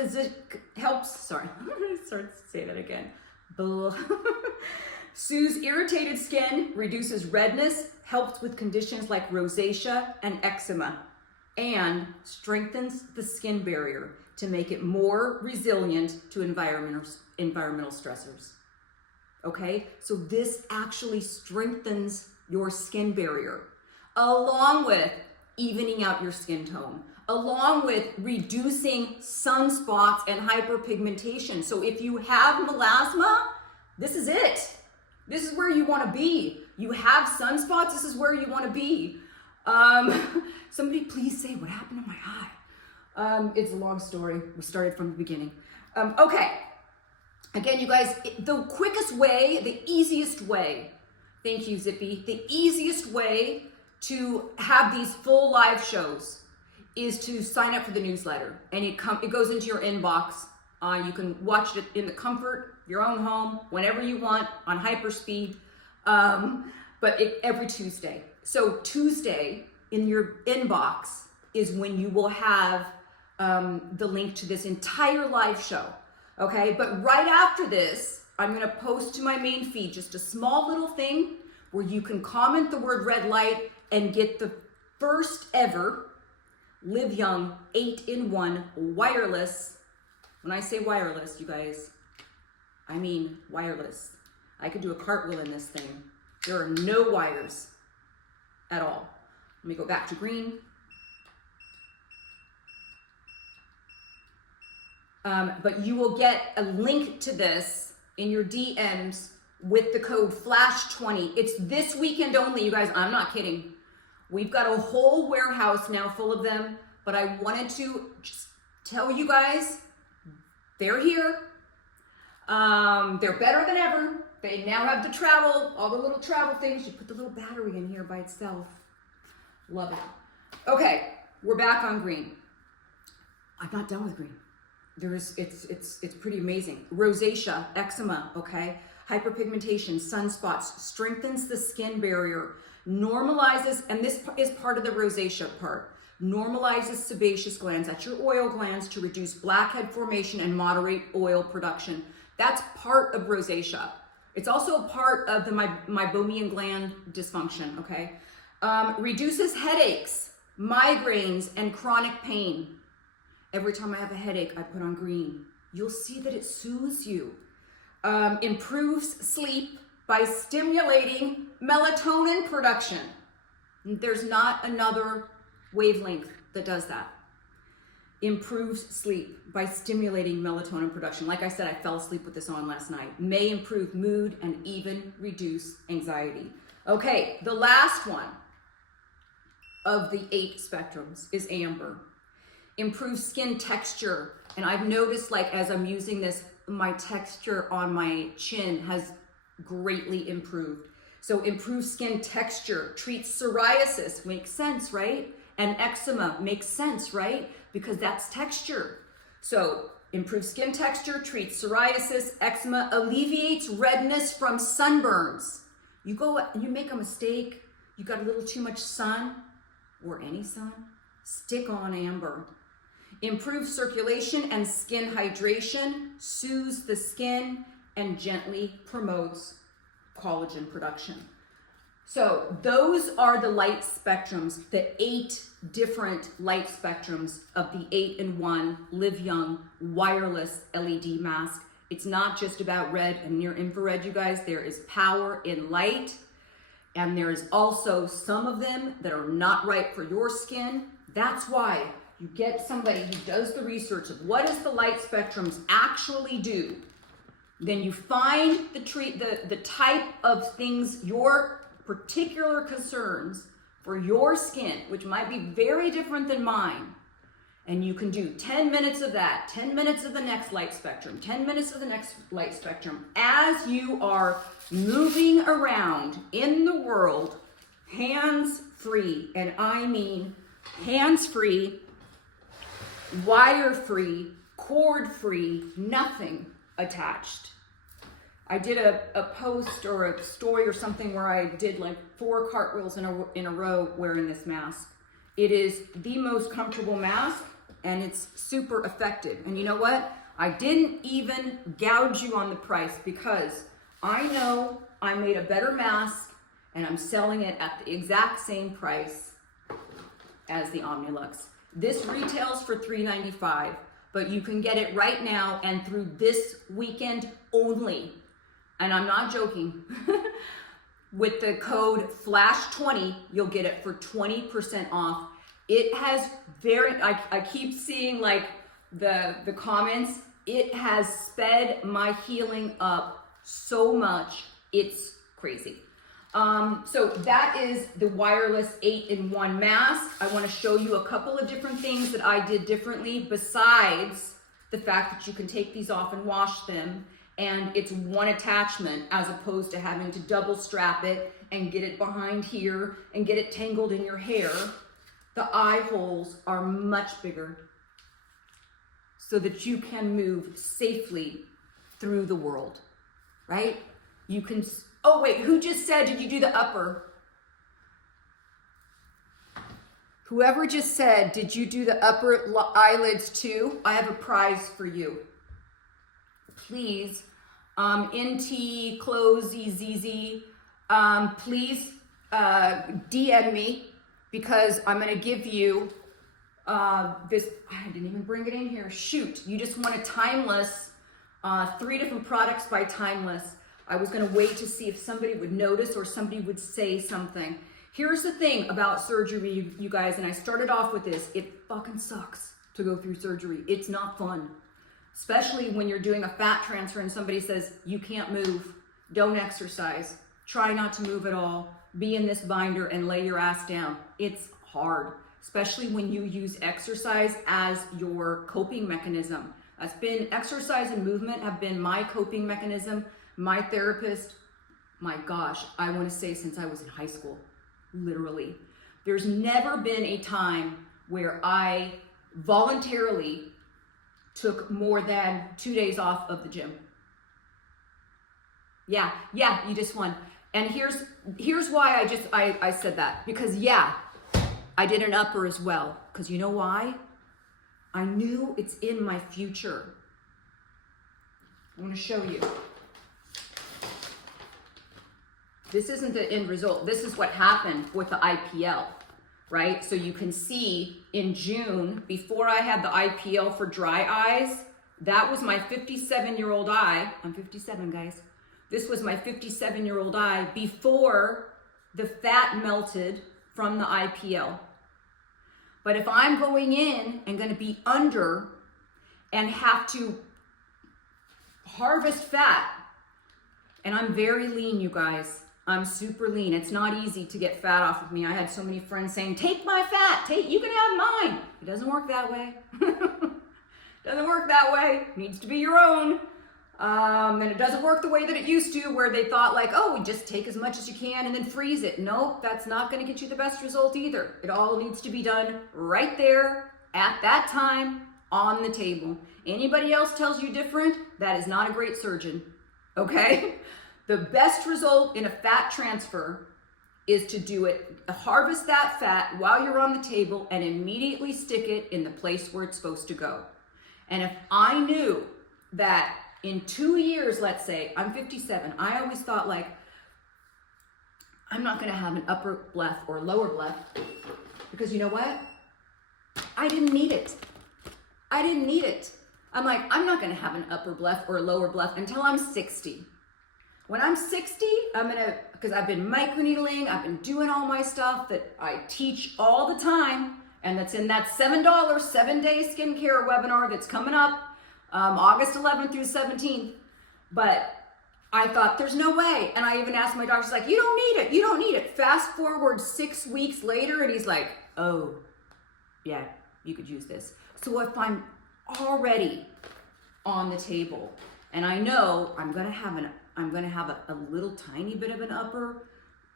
Soothes irritated skin, reduces redness, helps with conditions like rosacea and eczema, and strengthens the skin barrier to make it more resilient to environmental stressors. Okay, so this actually strengthens your skin barrier, along with evening out your skin tone, along with reducing sunspots and hyperpigmentation. So if you have melasma, this is it. This is where you want to be. You have sunspots, this is where you want to be. Somebody please say what happened to my eye. It's a long story. We started from the beginning. Okay. Again, you guys, the quickest way, the easiest way, thank you, Zippy, the easiest way to have these full live shows is to sign up for the newsletter. And it goes into your inbox. You can watch it in the comfort of your own home, whenever you want, on hyperspeed, but every Tuesday. So Tuesday in your inbox is when you will have the link to this entire live show. Okay, but right after this, I'm gonna post to my main feed just a small little thing where you can comment the word red light and get the first ever Live Young 8-in-1 wireless. When I say wireless, you guys, I mean wireless. I could do a cartwheel in this thing. There are no wires at all. Let me go back to green. But you will get a link to this in your DMs with the code FLASH20. It's this weekend only, you guys. I'm not kidding. We've got a whole warehouse now full of them, but I wanted to just tell you guys, they're here. They're better than ever. They now have the travel, all the little travel things. You put the little battery in here by itself. Love it. Okay, we're back on green. I'm not done with green. It's pretty amazing. Rosacea, eczema, okay? Hyperpigmentation, sunspots, strengthens the skin barrier, normalizes, and this is part of the rosacea part, normalizes sebaceous glands, that's your oil glands, to reduce blackhead formation and moderate oil production. That's part of rosacea. It's also a part of the meibomian gland dysfunction, okay? Reduces headaches, migraines, and chronic pain. Every time I have a headache, I put on green. You'll see that it soothes you. Improves sleep by stimulating melatonin production. There's not another wavelength that does that. Improves sleep by stimulating melatonin production. Like I said, I fell asleep with this on last night. May improve mood and even reduce anxiety. Okay, the last one of the 8 spectrums is amber. Improves skin texture. And I've noticed, like, as I'm using this, my texture on my chin has greatly improved. So improves skin texture, treats psoriasis, makes sense, right? And eczema makes sense, right? Because that's texture. So improves skin texture, treats psoriasis, eczema, alleviates redness from sunburns. You make a mistake, you got a little too much sun, or any sun, stick on amber. Improves circulation and skin hydration, soothes the skin, and gently promotes collagen production. So those are the light spectrums, the 8 different light spectrums of the 8-in-1 Live Young wireless LED mask. It's not just about red and near infrared, you guys. There is power in light, and there is also some of them that are not right for your skin. That's why you get somebody who does the research of what does the light spectrums actually do. Then you find the type of things, your particular concerns for your skin, which might be very different than mine. And you can do 10 minutes of that, 10 minutes of the next light spectrum, 10 minutes of the next light spectrum, as you are moving around in the world, hands-free, and I mean hands-free, wire-free, cord-free, nothing attached. I did a post or a story or something where I did like 4 cartwheels in a row wearing this mask. It is the most comfortable mask, and it's super effective. And you know what? I didn't even gouge you on the price because I know I made a better mask and I'm selling it at the exact same price as the Omnilux. This retails for $3.95, but you can get it right now and through this weekend only. And I'm not joking. With the code FLASH20, you'll get it for 20% off. It has I keep seeing like the comments. It has sped my healing up so much. It's crazy. So that is the wireless 8-in-1 mask. I want to show you a couple of different things that I did differently besides the fact that you can take these off and wash them. And it's one attachment as opposed to having to double strap it and get it behind here and get it tangled in your hair. The eye holes are much bigger so that you can move safely through the world, right? You can, oh wait, who just said, did you do the upper? Whoever just said, did you do the upper eyelids too? I have a prize for you. Please, NT, Closey, ZZ, please DM me because I'm going to give you this. I didn't even bring it in here. Shoot, you just want a Timeless, 3 different products by Timeless. I was going to wait to see if somebody would notice or somebody would say something. Here's the thing about surgery, you guys, and I started off with this. It fucking sucks to go through surgery. It's not fun. Especially when you're doing a fat transfer and somebody says, you can't move, don't exercise, try not to move at all, be in this binder and lay your ass down. It's hard, especially when you use exercise as your coping mechanism. Exercise and movement have been my coping mechanism. My therapist, my gosh, I want to say since I was in high school, literally. There's never been a time where I voluntarily took more than 2 days off of the gym. Yeah, you just won. And here's why I said that. Because yeah, I did an upper as well. Because you know why? I knew it's in my future. I want to show you. This isn't the end result. This is what happened with the IPL. right? So you can see in June, before I had the IPL for dry eyes, that was my 57-year-old eye. I'm 57, guys. This was my 57-year-old eye before the fat melted from the IPL. But if I'm going in and going to be under and have to harvest fat, and I'm very lean, you guys. I'm super lean. It's not easy to get fat off of me. I had so many friends saying, take my fat, you can have mine. It doesn't work that way. Doesn't work that way. It needs to be your own. And it doesn't work the way that it used to, where they thought like, oh, just take as much as you can and then freeze it. Nope, that's not going to get you the best result either. It all needs to be done right there at that time on the table. Anybody else tells you different, that is not a great surgeon, okay? The best result in a fat transfer is to do it, harvest that fat while you're on the table and immediately stick it in the place where it's supposed to go. And if I knew that in 2 years, let's say, I'm 57, I always thought like, I'm not gonna have an upper bleph or lower bleph, because you know what? I didn't need it. I didn't need it. I'm like, I'm not gonna have an upper bleph or a lower bleph until I'm 60. When I'm 60, because I've been microneedling, I've been doing all my stuff that I teach all the time, and that's in that $7 7-day skincare webinar that's coming up August 11th through 17th. But I thought, there's no way. And I even asked my doctor, she's like, you don't need it, you don't need it. Fast forward 6 weeks later, and he's like, oh, yeah, you could use this. So if I'm already on the table, and I know I'm gonna have a little tiny bit of an upper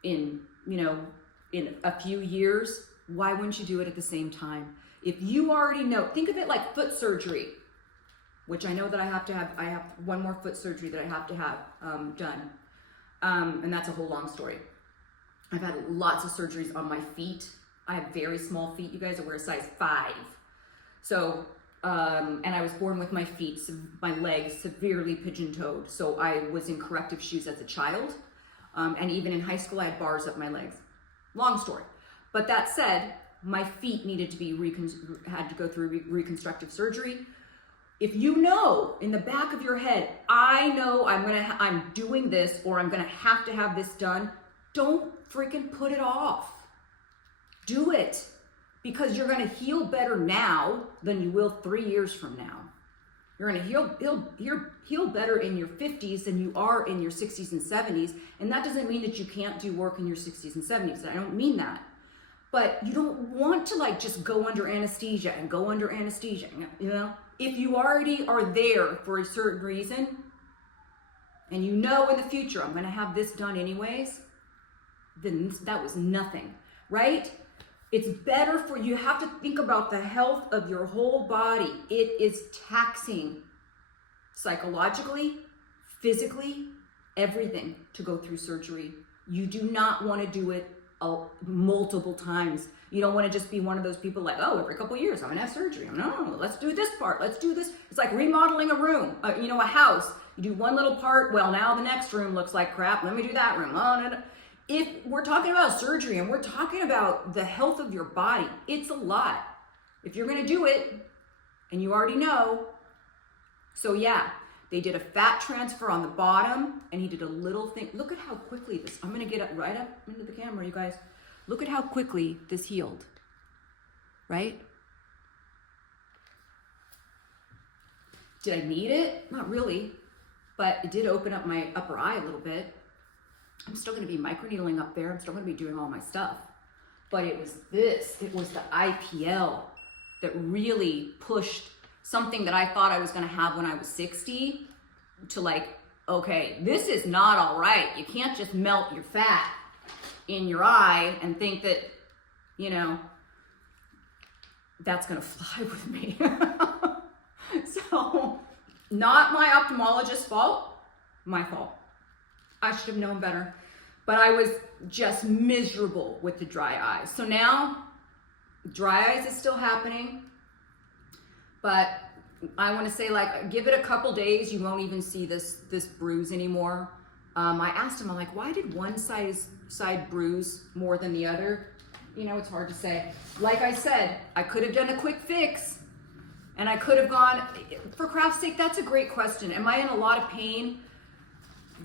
in a few years, why wouldn't you do it at the same time? If you already know, think of it like foot surgery, which I know that I have one more foot surgery that I have to have done. And that's a whole long story. I've had lots of surgeries on my feet. I have very small feet, you guys. I wear a size 5. So, and I was born with my feet, my legs severely pigeon-toed. So I was in corrective shoes as a child. And even in high school, I had bars up my legs. Long story. But that said, my feet needed to be had to go through reconstructive surgery. If you know in the back of your head, I know I'm doing this, or I'm gonna have to have this done, don't freaking put it off. Do it, because you're gonna heal better now than you will 3 years from now. You're gonna heal better in your 50s than you are in your 60s and 70s. And that doesn't mean that you can't do work in your 60s and 70s. I don't mean that. But you don't want to like just go under anesthesia and go under anesthesia, you know? If you already are there for a certain reason, and you know in the future, I'm gonna have this done anyways, then that was nothing, right? It's better for you. You have to think about the health of your whole body. It is taxing psychologically, physically, everything to go through surgery. You do not want to do it multiple times. You don't want to just be one of those people like, oh, every couple of years I'm gonna have surgery. No, let's do this part. Let's do this. It's like remodeling a room, a house. You do one little part. Well, now the next room looks like crap. Let me do that room. Oh, no. If we're talking about surgery and we're talking about the health of your body, it's a lot. If you're gonna do it, and you already know. So yeah, they did a fat transfer on the bottom, and he did a little thing. Look at how quickly this, I'm gonna get up right up into the camera, you guys. Look at how quickly this healed, right? Did I need it? Not really, but it did open up my upper eye a little bit. I'm still gonna be microneedling up there. I'm still gonna be doing all my stuff. But it was the IPL that really pushed something that I thought I was gonna have when I was 60 to like, okay, this is not all right. You can't just melt your fat in your eye and think that, that's gonna fly with me. So, not my ophthalmologist's fault, my fault. I should have known better, but I was just miserable with the dry eyes. So now, dry eyes is still happening, but I want to say, like, give it a couple days, you won't even see this bruise anymore. I asked him, I'm like, why did one side bruise more than the other? You know, it's hard to say. Like I said, I could have done a quick fix and I could have gone, for craft's sake, that's a great question. Am I in a lot of pain?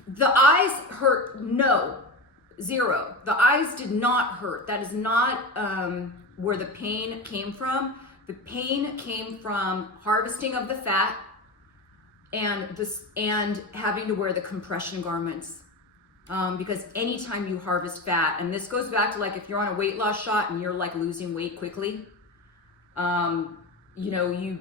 The eyes hurt, no, 0. The eyes did not hurt. That is not where the pain came from. The pain came from harvesting of the fat and having to wear the compression garments. Because anytime you harvest fat, and this goes back to like if you're on a weight loss shot and you're like losing weight quickly, you know,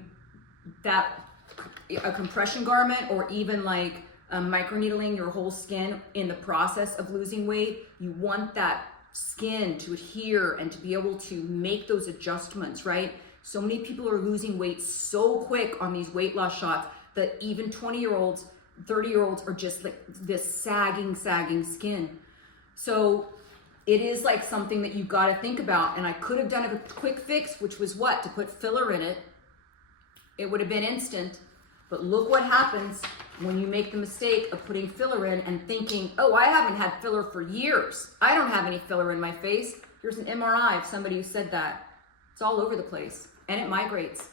a compression garment or even like microneedling your whole skin in the process of losing weight, you want that skin to adhere and to be able to make those adjustments, right? So many people are losing weight so quick on these weight loss shots that even 20-year-olds, 30-year-olds are just like this sagging skin. So it is like something that you got to think about. And I could have done a quick fix, which was what? To put filler in it. It would have been instant. But look what happens when you make the mistake of putting filler in and thinking, oh, I haven't had filler for years. I don't have any filler in my face. Here's an MRI of somebody who said that. It's all over the place and it migrates.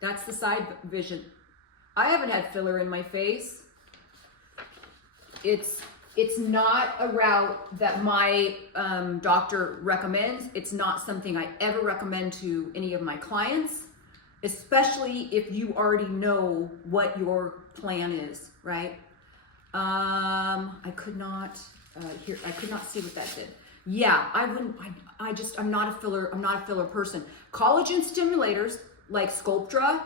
That's the side vision. I haven't had filler in my face. It's not a route that my doctor recommends. It's not something I ever recommend to any of my clients, especially if you already know what your plan is, right? I could not see what that did. Yeah, I'm not a filler person. Collagen stimulators like Sculptra,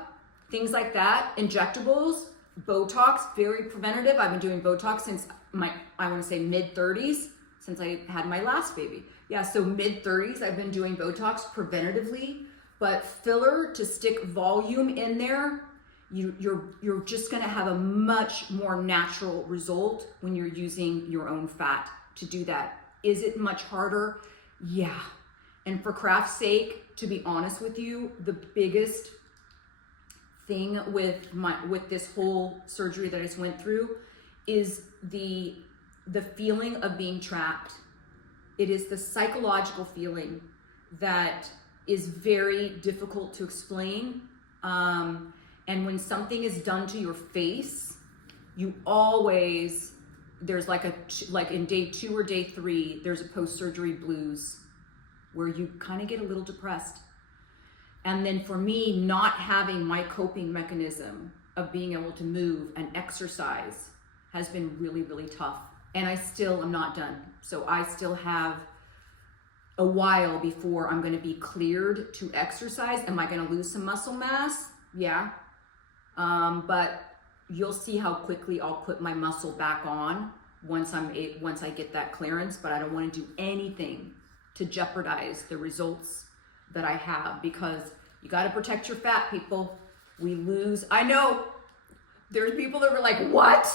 things like that, injectables, Botox, very preventative. I've been doing Botox since I want to say mid-30s, since I had my last baby. Yeah, so mid-30s, I've been doing Botox preventatively, but filler to stick volume in there, you're just gonna have a much more natural result when you're using your own fat to do that. Is it much harder? Yeah. And for craft's sake, to be honest with you, the biggest thing with this whole surgery that I just went through is the feeling of being trapped. It is the psychological feeling that is very difficult to explain. And when something is done to your face, you always, there's like in day 2 or day 3, there's a post-surgery blues where you kind of get a little depressed. And then for me, not having my coping mechanism of being able to move and exercise has been really, really tough. And I still am not done. So I still have a while before I'm going to be cleared to exercise. Am I going to lose some muscle mass? Yeah. But you'll see how quickly I'll put my muscle back on once I get that clearance. But I don't want to do anything to jeopardize the results that I have, because you got to protect your fat, people. We lose. I know there's people that were like, what?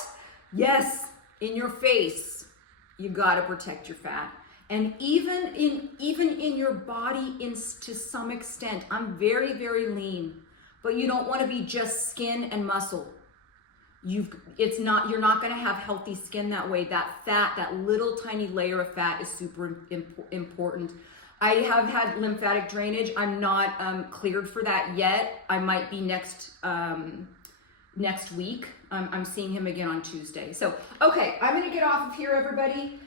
Yes, in your face, you got to protect your fat. And even in your body, to some extent, I'm very, very lean, but you don't want to be just skin and muscle. You're not going to have healthy skin that way. That fat, that little tiny layer of fat is super important. I have had lymphatic drainage. I'm not cleared for that yet. I might be next week. I'm seeing him again on Tuesday. So, okay, I'm going to get off of here, everybody.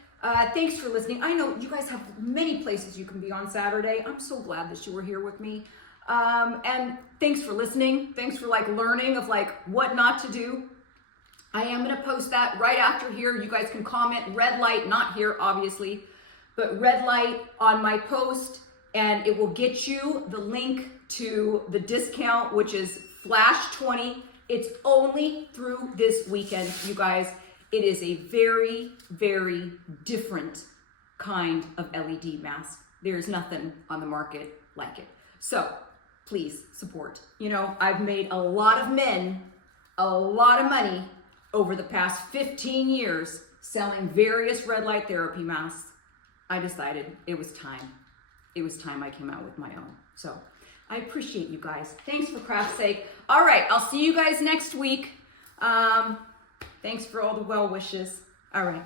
Thanks for listening. I know you guys have many places you can be on Saturday. I'm so glad that you were here with me. And thanks for listening. Thanks for learning of what not to do. I am going to post that right after here. You guys can comment red light, not here, obviously, but red light on my post, and it will get you the link to the discount, which is Flash 20. It's only through this weekend, you guys. It is a very, very different kind of LED mask. There's nothing on the market like it. So please support. I've made a lot of men a lot of money over the past 15 years selling various red light therapy masks. I decided it was time. It was time I came out with my own. So I appreciate you guys. Thanks for craft's sake. All right, I'll see you guys next week. Thanks for all the well wishes. All right.